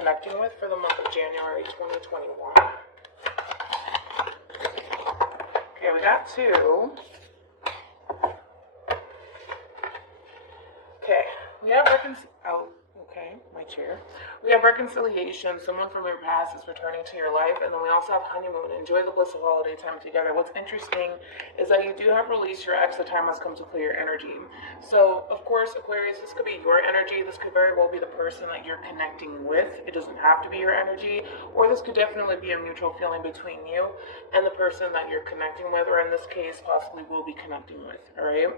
connecting with for the month of January 2021. Okay, we got 2. Okay, we have my chair. We have reconciliation. Someone from your past is returning to your life. And then we also have honeymoon. Enjoy the bliss of holiday time together. What's interesting is that you do have released your ex. The time has come to clear your energy. So, of course, Aquarius, this could be your energy. This could very well be the person that you're connecting with. It doesn't have to be your energy. Or this could definitely be a mutual feeling between you and the person that you're connecting with. Or in this case, possibly will be connecting with. All right?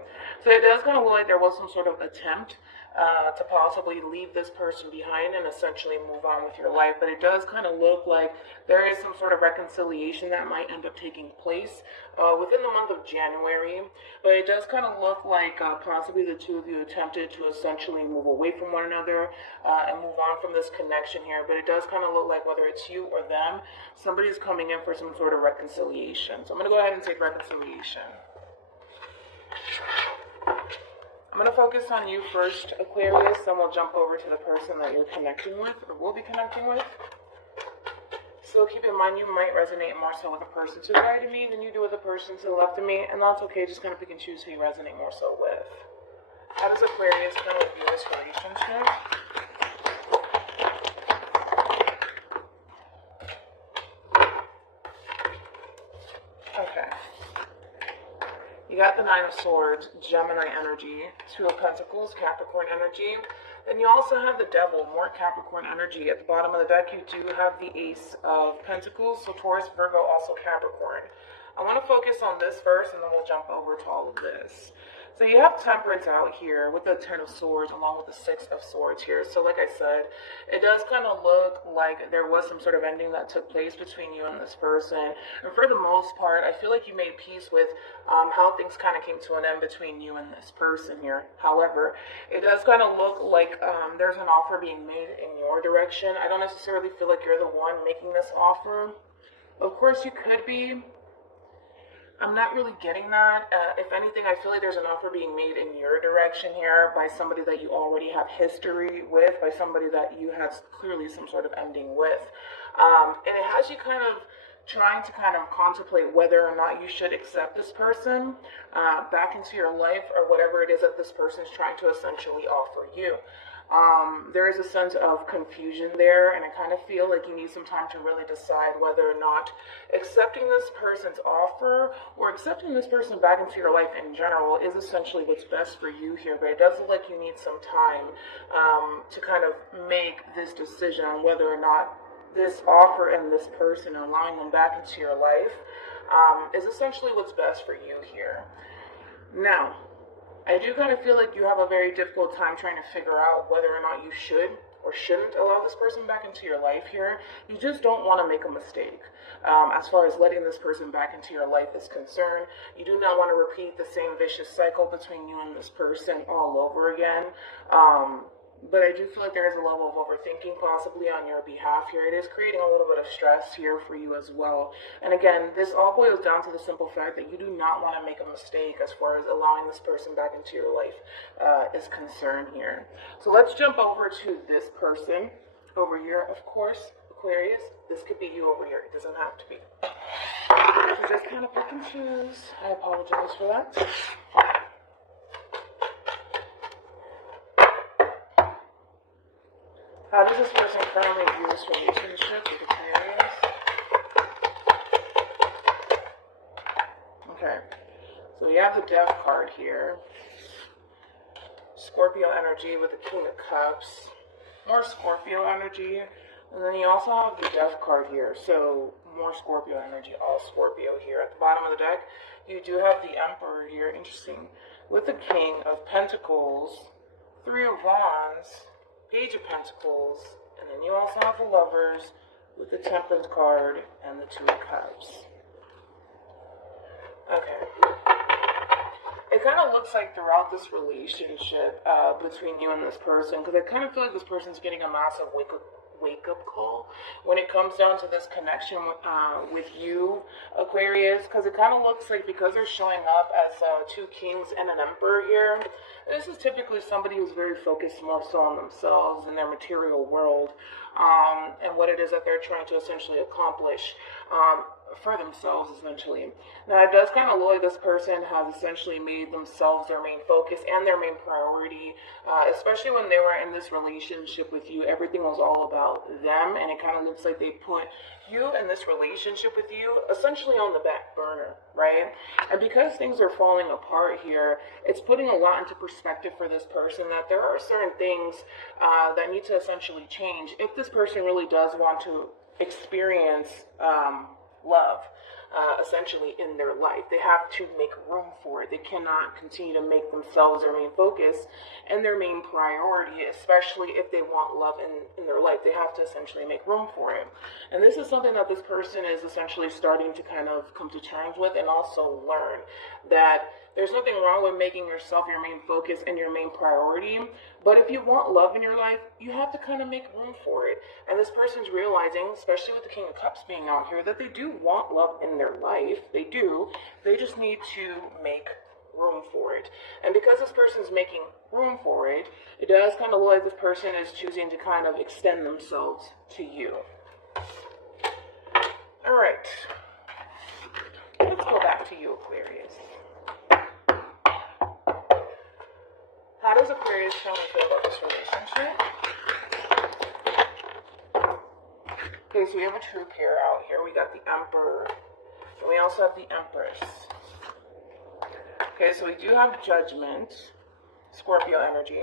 So it does kind of look like there was some sort of attempt to possibly leave this person behind and essentially move on with your life. But it does kind of look like there is some sort of reconciliation that might end up taking place within the month of January. But it does kind of look like possibly the two of you attempted to essentially move away from one another and move on from this connection here. But it does kind of look like whether it's you or them, somebody's coming in for some sort of reconciliation. So I'm going to go ahead and take reconciliation. I'm going to focus on you first, Aquarius, then we'll jump over to the person that you're connecting with, or will be connecting with. So keep in mind, you might resonate more so with the person to the right of me than you do with the person to the left of me, and that's okay, just kind of pick and choose who you resonate more so with. How does Aquarius kind of view this relationship? Okay. You got the 9 of Swords, Gemini energy, 2 of Pentacles, Capricorn energy. Then you also have the Devil, more Capricorn energy. At the bottom of the deck, you do have the Ace of Pentacles, so Taurus, Virgo, also Capricorn. I want to focus on this first, and then we'll jump over to all of this. So you have Temperance out here with the 10 of Swords along with the 6 of Swords here. So like I said, it does kind of look like there was some sort of ending that took place between you and this person. And for the most part, I feel like you made peace with how things kind of came to an end between you and this person here. However, it does kind of look like there's an offer being made in your direction. I don't necessarily feel like you're the one making this offer. Of course, you could be. I'm not really getting that. If anything, I feel like there's an offer being made in your direction here by somebody that you already have history with, by somebody that you had clearly some sort of ending with. And it has you kind of trying to kind of contemplate whether or not you should accept this person back into your life, or whatever it is that this person is trying to essentially offer you. There is a sense of confusion there, and I kind of feel like you need some time to really decide whether or not accepting this person's offer or accepting this person back into your life in general is essentially what's best for you here. But it does look like you need some time to kind of make this decision on whether or not this offer and this person, allowing them back into your life, is essentially what's best for you here. Now, I do kind of feel like you have a very difficult time trying to figure out whether or not you should or shouldn't allow this person back into your life here. You just don't want to make a mistake. As far as letting this person back into your life is concerned, you do not want to repeat the same vicious cycle between you and this person all over again. But I do feel like there is a level of overthinking possibly on your behalf here. It is creating a little bit of stress here for you as well. And again, this all boils down to the simple fact that you do not want to make a mistake as far as allowing this person back into your life is concerned here. So let's jump over to this person over here. Of course, Aquarius, this could be you over here. It doesn't have to be. So just kind of pick and choose. I apologize for that. How does this person currently view this relationship with Aquarius? Okay, so we have the Death card here. Scorpio energy with the King of Cups. More Scorpio energy. And then you also have the Death card here. So more Scorpio energy, all Scorpio here. At the bottom of the deck, you do have the Emperor here. Interesting. With the King of Pentacles, 3 of Wands, Page of Pentacles, and then you also have the Lovers with the Temperance card and the 2 of Cups. Okay. It kind of looks like throughout this relationship between you and this person, because I kind of feel like this person's getting a massive wake-up call when it comes down to this connection with you, Aquarius, because it kind of looks like, because they're showing up as two kings and an emperor here, this is typically somebody who's very focused more so on themselves and their material world, and what it is that they're trying to essentially accomplish for themselves, essentially. Now, it does kind of look like this person has essentially made themselves their main focus and their main priority, especially when they were in this relationship with you. Everything was all about them, and it kind of looks like they put you and this relationship with you essentially on the back burner, right? And because things are falling apart here, it's putting a lot into perspective for this person that there are certain things that need to essentially change if this person really does want to experience love, essentially, in their life. They have to make room for it. They cannot continue to make themselves their main focus and their main priority, especially if they want love in their life. They have to essentially make room for it. And this is something that this person is essentially starting to kind of come to terms with, and also learn that there's nothing wrong with making yourself your main focus and your main priority, but if you want love in your life, you have to kind of make room for it. And this person's realizing, especially with the King of Cups being out here, that they do want love in their life. They do. They just need to make room for it. And because this person's making room for it, it does kind of look like this person is choosing to kind of extend themselves to you. All right. Let's go back to you, Aquarius. How does Aquarius feel about this relationship? Okay, so we have a true pair out here. We got the Emperor, and we also have the Empress. Okay, so we do have Judgment, Scorpio energy,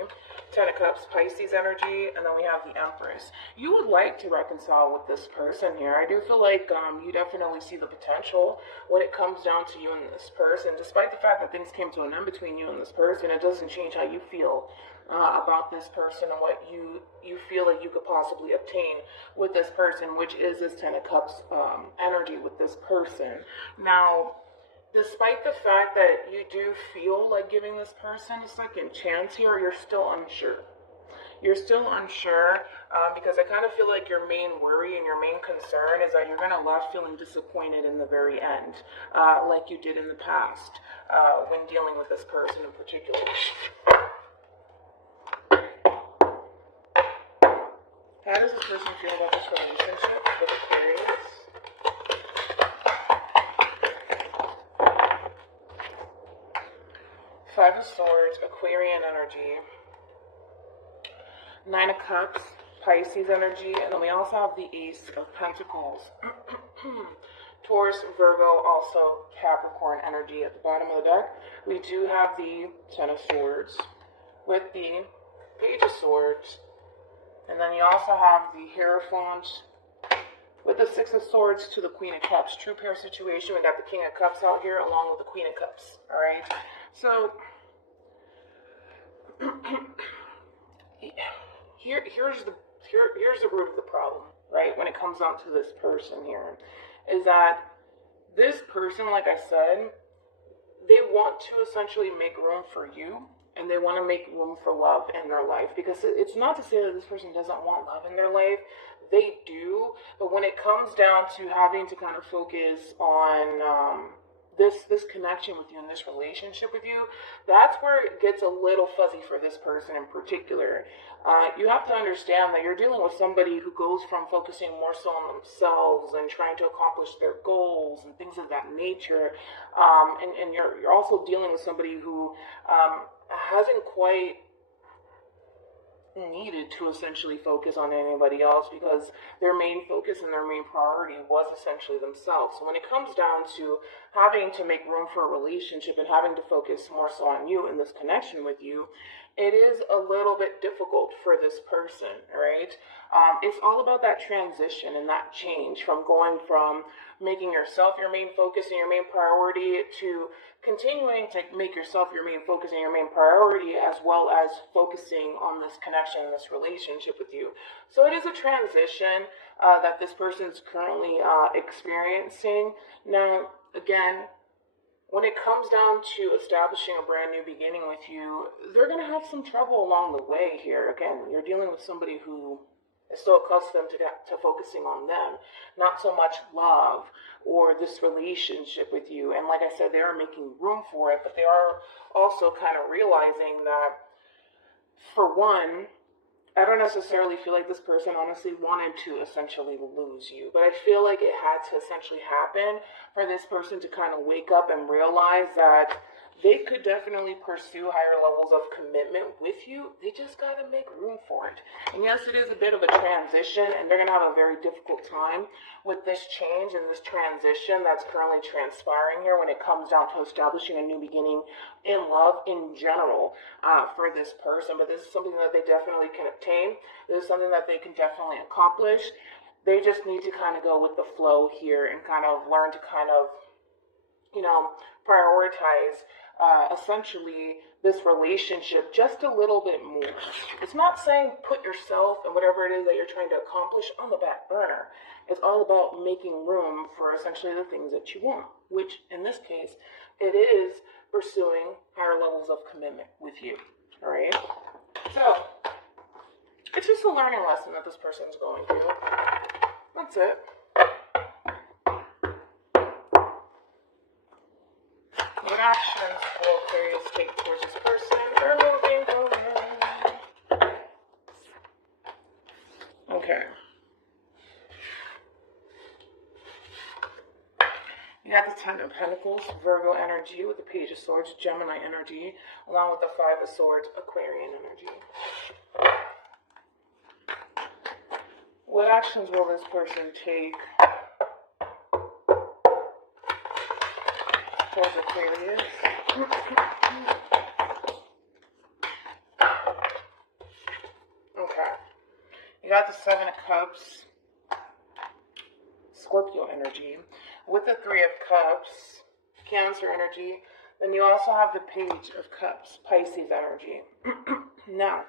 Ten of Cups, Pisces energy, and then we have the Empress. You would like to reconcile with this person here. I do feel like you definitely see the potential when it comes down to you and this person. Despite the fact that things came to an end between you and this person, it doesn't change how you feel about this person and what you feel like you could possibly obtain with this person, which is this Ten of Cups energy with this person. Now, despite the fact that you do feel like giving this person a second chance here, you're still unsure. You're still unsure because I kind of feel like your main worry and your main concern is that you're going to left feeling disappointed in the very end, like you did in the past when dealing with this person in particular. How does this person feel about this relationship with Aquarius? Five of Swords, Aquarian energy, Nine of Cups, Pisces energy, and then we also have the Ace of Pentacles. Taurus, Virgo, also Capricorn energy. At the bottom of the deck, we do have the Ten of Swords with the Page of Swords, and then you also have the Hierophant with the Six of Swords to the Queen of Cups. True pair situation. We got the King of Cups out here along with the Queen of Cups. All right. So here's the root of the problem, right? When it comes down to this person here, is that this person, like I said, they want to essentially make room for you, and they want to make room for love in their life. Because it's not to say that this person doesn't want love in their life. They do, but when it comes down to having to kind of focus on this connection with you and this relationship with you, that's where it gets a little fuzzy for this person in particular. You have to understand that you're dealing with somebody who goes from focusing more so on themselves and trying to accomplish their goals and things of that nature, and you're also dealing with somebody who hasn't quite needed to essentially focus on anybody else, because their main focus and their main priority was essentially themselves. So when it comes down to having to make room for a relationship and having to focus more so on you and this connection with you, it is a little bit difficult for this person, right? It's all about that transition and that change from going from making yourself your main focus and your main priority to continuing to make yourself your main focus and your main priority, as well as focusing on this connection and this relationship with you. So it is a transition that this person is currently experiencing. Now, again, when it comes down to establishing a brand new beginning with you, they're going to have some trouble along the way here. Again, you're dealing with somebody who is so accustomed to focusing on them, not so much love or this relationship with you. And like I said, they are making room for it, but they are also kind of realizing that, for one, I don't necessarily feel like this person honestly wanted to essentially lose you, but I feel like it had to essentially happen for this person to kind of wake up and realize that they could definitely pursue higher levels of commitment with you. They just got to make room for it. And yes, it is a bit of a transition, and they're going to have a very difficult time with this change and this transition that's currently transpiring here when it comes down to establishing a new beginning in love in general for this person. But this is something that they definitely can obtain. This is something that they can definitely accomplish. They just need to kind of go with the flow here and kind of learn to kind of, prioritize essentially this relationship just a little bit more. It's not saying put yourself and whatever it is that you're trying to accomplish on the back burner. It's all about making room for essentially the things that you want, which in this case, it is pursuing higher levels of commitment with you. All right. So it's just a learning lesson that this person's going through. That's it. What actions will Aquarius take towards this person? They're moving forward. Okay. You got the 10 of Pentacles, Virgo energy with the Page of Swords, Gemini energy, along with the 5 of Swords, Aquarian energy. What actions will this person take towards Aquarius? Okay. You got the 7 of Cups, Scorpio energy, with the 3 of Cups, Cancer energy. Then you also have the Page of Cups, Pisces energy. Now,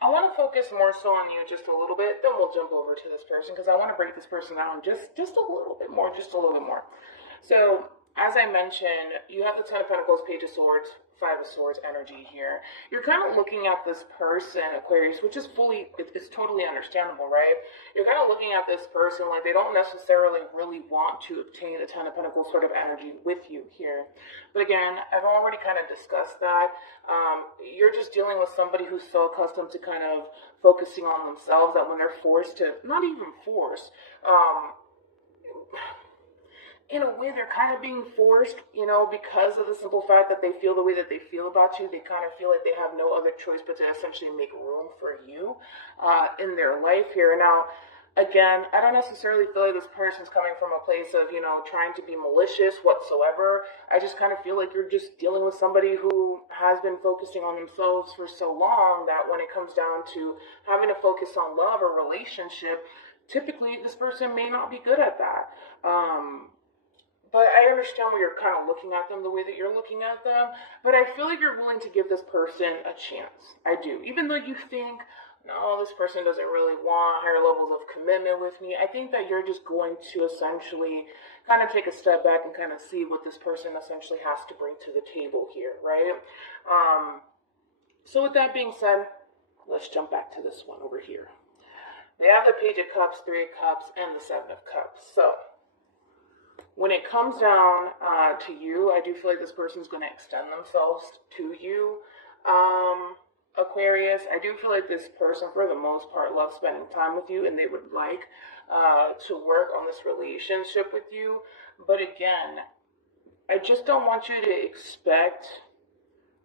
I want to focus more so on you just a little bit, then we'll jump over to this person because I want to break this person down just a little bit more, So, as I mentioned, you have the 10 of Pentacles, Page of Swords, 5 of Swords energy here. You're kind of looking at this person, Aquarius, which is it's totally understandable, right? You're kind of looking at this person like they don't necessarily really want to obtain the 10 of Pentacles sort of energy with you here. But again, I've already kind of discussed that. You're just dealing with somebody who's so accustomed to kind of focusing on themselves that when they're forced to, not even forced, in a way, they're kind of being forced, because of the simple fact that they feel the way that they feel about you. They kind of feel like they have no other choice but to essentially make room for you in their life here. Now, again, I don't necessarily feel like this person's coming from a place of, trying to be malicious whatsoever. I just kind of feel like you're just dealing with somebody who has been focusing on themselves for so long that when it comes down to having to focus on love or relationship, typically this person may not be good at that. But I understand where you're kind of looking at them the way that you're looking at them. But I feel like you're willing to give this person a chance. I do. Even though you think, no, this person doesn't really want higher levels of commitment with me, I think that you're just going to essentially kind of take a step back and kind of see what this person essentially has to bring to the table here, right? So with that being said, let's jump back to this one over here. They have the Page of Cups, 3 of Cups, and the 7 of Cups. So when it comes down to you, I do feel like this person's going to extend themselves to you, Aquarius. I do feel like this person, for the most part, loves spending time with you, and they would like to work on this relationship with you. But again, I just don't want you to expect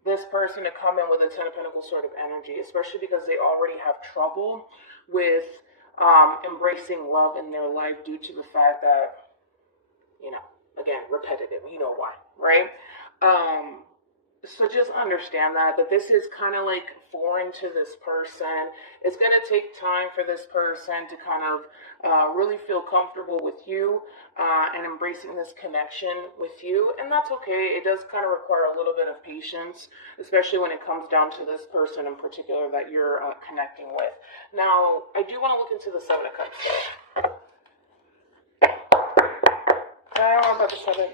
this person to come in with a 10 of Pentacles sort of energy, especially because they already have trouble with embracing love in their life due to the fact that, again, repetitive, why, right? So just understand that this is kind of like foreign to this person. It's going to take time for this person to kind of really feel comfortable with you and embracing this connection with you. And that's okay. It does kind of require a little bit of patience, especially when it comes down to this person in particular that you're connecting with. Now, I do want to look into the 7 of Cups, though. I don't know about the 7 of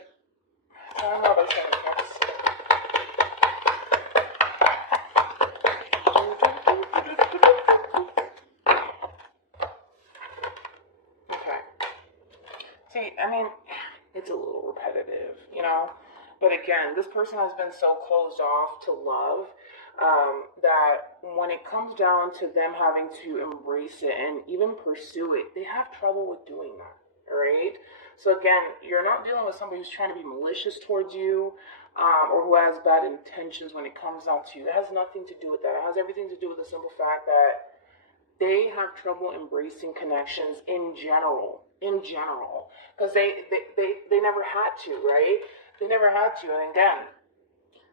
Cups. I mean, it's a little repetitive, you know? But again, this person has been so closed off to love that when it comes down to them having to embrace it and even pursue it, they have trouble with doing that, all right? So again, you're not dealing with somebody who's trying to be malicious towards you or who has bad intentions when it comes down to you. It has nothing to do with that. It has everything to do with the simple fact that they have trouble embracing connections in general, because they never had to, right? They never had to. And again,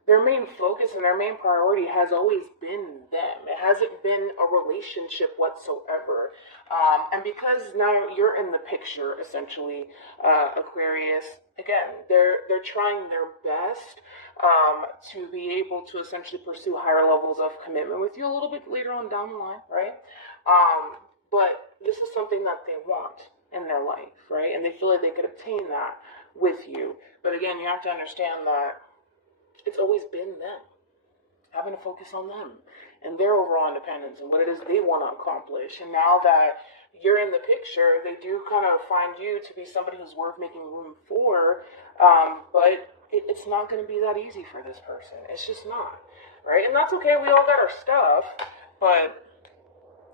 their main focus and their main priority has always been them. It hasn't been a relationship whatsoever. And because now you're in the picture, essentially, Aquarius, again, they're trying their best to be able to essentially pursue higher levels of commitment with you a little bit later on down the line, right? But this is something that they want in their life, right? And they feel like they could obtain that with you. But again, you have to understand that it's always been them, having to focus on them and their overall independence and what it is they want to accomplish. And now that you're in the picture, they do kind of find you to be somebody who's worth making room for, but it's not going to be that easy for this person. It's just not, right? And that's okay. We all got our stuff, but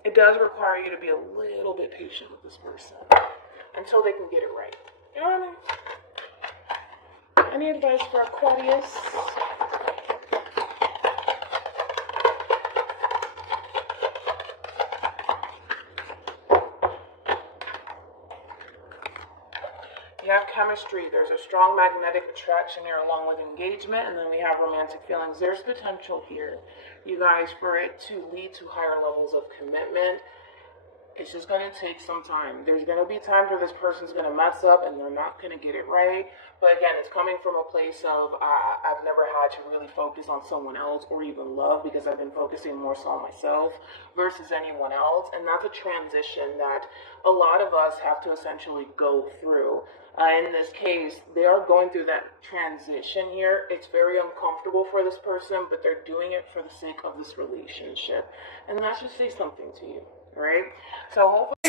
it does require you to be a little bit patient with this person until they can get it right. You know what I mean? Any advice for Aquarius? You have chemistry. There's a strong magnetic attraction here along with engagement, and then we have romantic feelings. There's potential here, you guys, for it to lead to higher levels of commitment. It's just going to take some time. There's going to be times where this person's going to mess up and they're not going to get it right. But again, it's coming from a place of I've never had to really focus on someone else or even love, because I've been focusing more so on myself versus anyone else. And that's a transition that a lot of us have to essentially go through. In this case, they are going through that transition here. It's very uncomfortable for this person, but they're doing it for the sake of this relationship. And that should say something to you, right? So hopefully